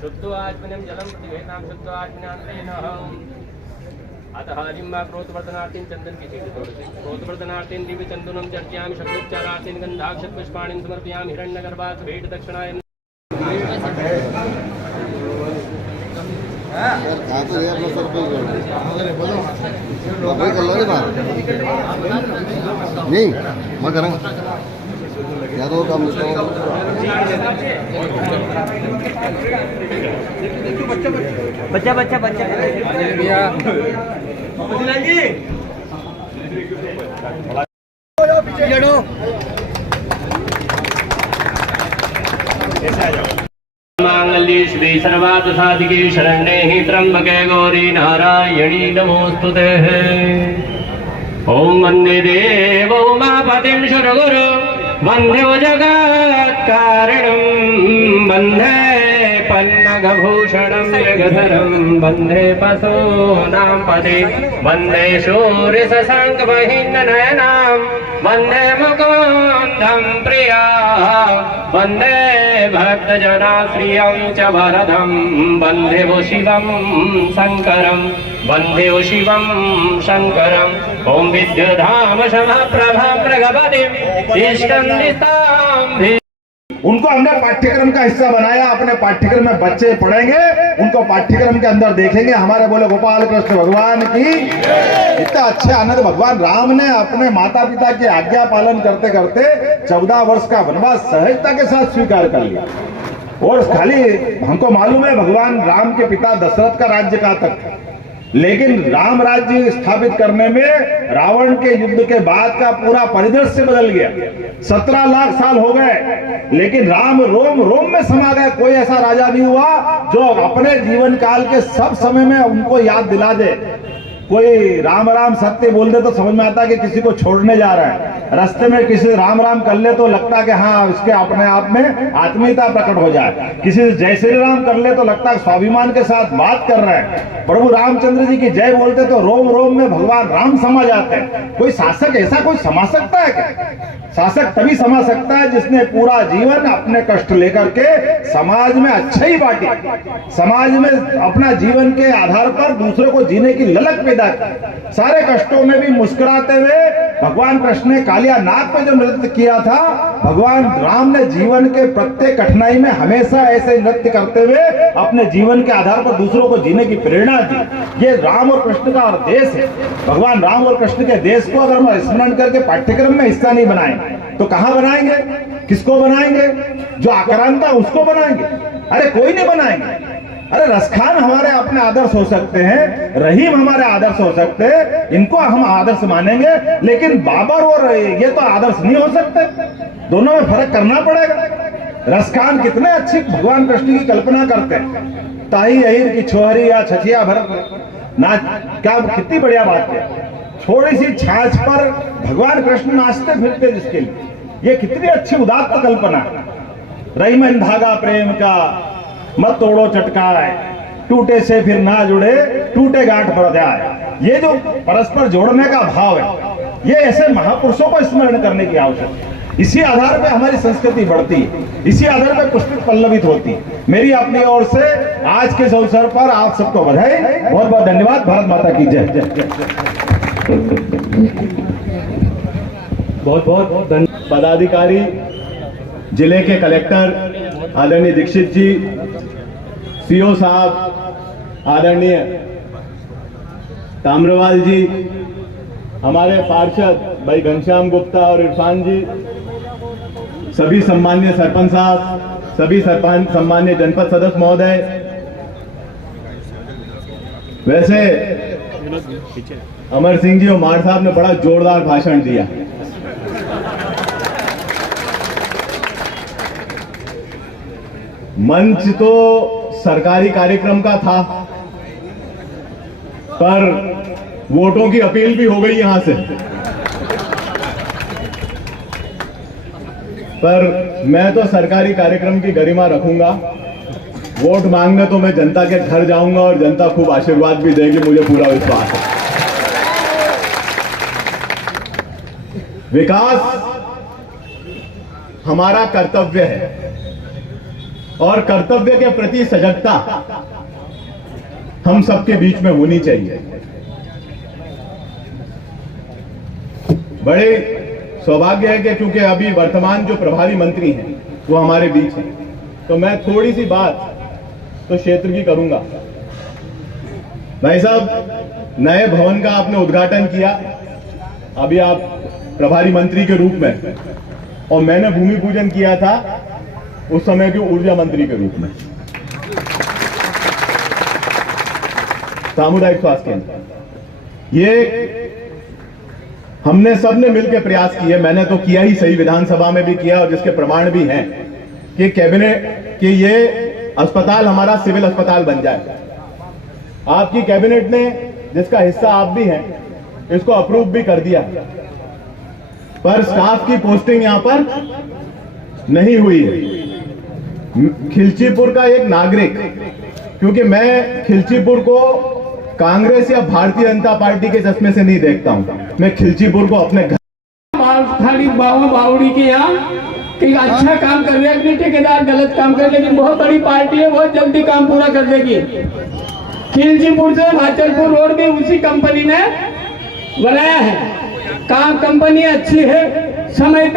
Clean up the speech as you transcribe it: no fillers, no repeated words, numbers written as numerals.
शुद्धवाचमनं जलं प्रतिभेतां शुद्धवाचमनान्तरेणः अतः जिह्वा क्रोधवर्धनार्थीं चंदन की चीज तोड़ते क्रोधवर्धनार्थीं दिव्य चंदनम चर्चयामि षड्योपचारार्थीं गंधाक्षत पुष्पाणिं समर्पयामि हिरण्यगर्भात् भेट दक्षिणाय नहीं मैं करूँगा क्या तो काम बच्चा बच्चा बच्चा मांगल्ये श्री सर्वार्थ साधिके शरण्ये त्र्यंबके गौरी नारायणी नमोस्तुते। ओम वंदे देव उमापतिं सुरगुरु वंदे जगत्कारणं वंदे पन्नगभूषणं जगधरं वंदे पशूनां पदे वंदे शूरशशाङ्कमहिन्नयनां वंदे मुकुन्दं प्रिया वंदे भक्तजनाप्रियं च वरदं वंदे वो शिवं शङ्करं वंदे वो शिवं शङ्करम् ओम विद्युधाम समप्रभं प्रगपतिं स्कन्दितां। उनको हमने पाठ्यक्रम का हिस्सा बनाया। अपने पाठ्यक्रम में बच्चे पढ़ेंगे, उनको पाठ्यक्रम के अंदर देखेंगे। हमारे बोले गोपाल कृष्ण भगवान की। इतना अच्छे आनंद भगवान राम ने अपने माता पिता की आज्ञा पालन करते करते 14 वर्ष का वनवास सहजता के साथ स्वीकार कर लिया। और खाली हमको मालूम है भगवान राम के पिता दशरथ का राज्य कहाँ तक था, लेकिन राम राज्य स्थापित करने में रावण के युद्ध के बाद का पूरा परिदृश्य बदल गया। 17 लाख साल हो गए, लेकिन राम रोम रोम में समा गए। कोई ऐसा राजा नहीं हुआ जो अपने जीवन काल के सब समय में उनको याद दिला दे। कोई राम राम सत्य बोल दे तो समझ में आता है कि किसी को छोड़ने जा रहा है। रास्ते में किसी राम राम कर ले तो लगता है कि हाँ इसके अपने आप में आत्मीयता प्रकट हो जाए। किसी से जय श्री राम कर ले तो लगता है स्वाभिमान के साथ बात कर रहे हैं। प्रभु रामचंद्र जी की जय बोलते तो रोम रोम में भगवान राम समा जाते हैं। कोई शासक ऐसा कोई समा सकता है क्या? शासक तभी समा सकता है जिसने पूरा जीवन अपने कष्ट लेकर के समाज में अच्छा ही बांटी, समाज में अपना जीवन के आधार पर दूसरे को जीने की ललक पैदा की। सारे कष्टों में भी मुस्कुराते हुए भगवान कृष्ण ने कालिया नाग पे जो नृत्य किया था, भगवान राम ने जीवन के प्रत्येक कठिनाई में हमेशा ऐसे नृत्य करते हुए अपने जीवन के आधार पर दूसरों को जीने की प्रेरणा दी। ये राम और कृष्ण का देश है। भगवान राम और कृष्ण के देश को अगर हम स्मरण करके पाठ्यक्रम में हिस्सा नहीं बनाएंगे तो कहां बनाएंगे? किसको बनाएंगे? जो आक्रांता उसको बनाएंगे? अरे कोई नहीं बनाएंगे। अरे रसखान हमारे अपने आदर्श हो सकते हैं, रहीम हमारे आदर्श हो सकते हैं, इनको हम आदर्श मानेंगे, लेकिन बाबर और ये तो आदर्श नहीं हो सकते। दोनों में फर्क करना पड़ेगा। रसखान कितने अच्छी भगवान कृष्ण की कल्पना करते हैं, ताई अहिर की छोहरी या छछिया भरत नाच, क्या कितनी बढ़िया बात है। थोड़ी सी छाछ पर भगवान कृष्ण नाचते फिरते जिसके लिए, ये कितनी अच्छी उदात्त कल्पना। रहीमन धागा प्रेम का मत तोड़ो चटकाए, टूटे से फिर ना जुड़े टूटे गांठ पर जाए। ये जो परस्पर जोड़ने का भाव है, ये ऐसे महापुरुषों को स्मरण करने की आवश्यकता है। इसी आधार पे हमारी संस्कृति बढ़ती है, इसी आधार पे पुष्पित पल्लवित होती है। मेरी अपनी ओर से आज के इस अवसर पर आप सबको बधाई, बहुत बहुत धन्यवाद। भारत माता की जय। बहुत बहुत धन्यवाद। पदाधिकारी, जिले के कलेक्टर आदरणीय दीक्षित जी, सीओ साहब आदरणीय ताम्रवाल जी, हमारे पार्षद भाई घनश्याम गुप्ता और इरफान जी, सभी सम्मान्य सरपंच साहब, सभी सम्मान्य जनपद सदस्य महोदय। वैसे अमर सिंह जी और मार साहब ने बड़ा जोरदार भाषण दिया। मंच तो सरकारी कार्यक्रम का था, पर वोटों की अपील भी हो गई यहां से। पर मैं तो सरकारी कार्यक्रम की गरिमा रखूंगा। वोट मांगने तो मैं जनता के घर जाऊंगा और जनता खूब आशीर्वाद भी देगी, मुझे पूरा विश्वास है। विकास हमारा कर्तव्य है। और कर्तव्य के प्रति सजगता हम सबके बीच में होनी चाहिए। बड़े सौभाग्य है कि क्योंकि अभी वर्तमान जो प्रभारी मंत्री हैं वो हमारे बीच हैं, तो मैं थोड़ी सी बात तो क्षेत्र की करूंगा। भाई साहब, नए भवन का आपने उद्घाटन किया, अभी आप प्रभारी मंत्री के रूप में, और मैंने भूमि पूजन किया था उस समय के ऊर्जा मंत्री के रूप में। सामुदायिक स्वास्थ्य केंद्र, ये हमने सबने मिलकर प्रयास किए। मैंने तो किया ही सही, विधानसभा में भी किया, और जिसके प्रमाण भी हैं कि कैबिनेट कि ये अस्पताल हमारा सिविल अस्पताल बन जाए। आपकी कैबिनेट ने, जिसका हिस्सा आप भी हैं, इसको अप्रूव भी कर दिया, पर स्टाफ की पोस्टिंग यहां पर नहीं हुई है। खिलचीपुर का एक नागरिक, क्योंकि मैं खिलचीपुर को कांग्रेस या भारतीय जनता पार्टी के चश्मे से नहीं देखता हूं, मैं खिलचीपुर को अपने घर खाली बाबा बावड़ी के यहाँ कि अच्छा काम कर रहे हैं, अपने ठेकेदार गलत काम कर, लेकिन बहुत बड़ी पार्टी है, बहुत जल्दी काम पूरा कर देगी। खिलचीपुर से भाचलपुर रोड भी उसी कंपनी ने बनाया है, काम कंपनी अच्छी है, समय पे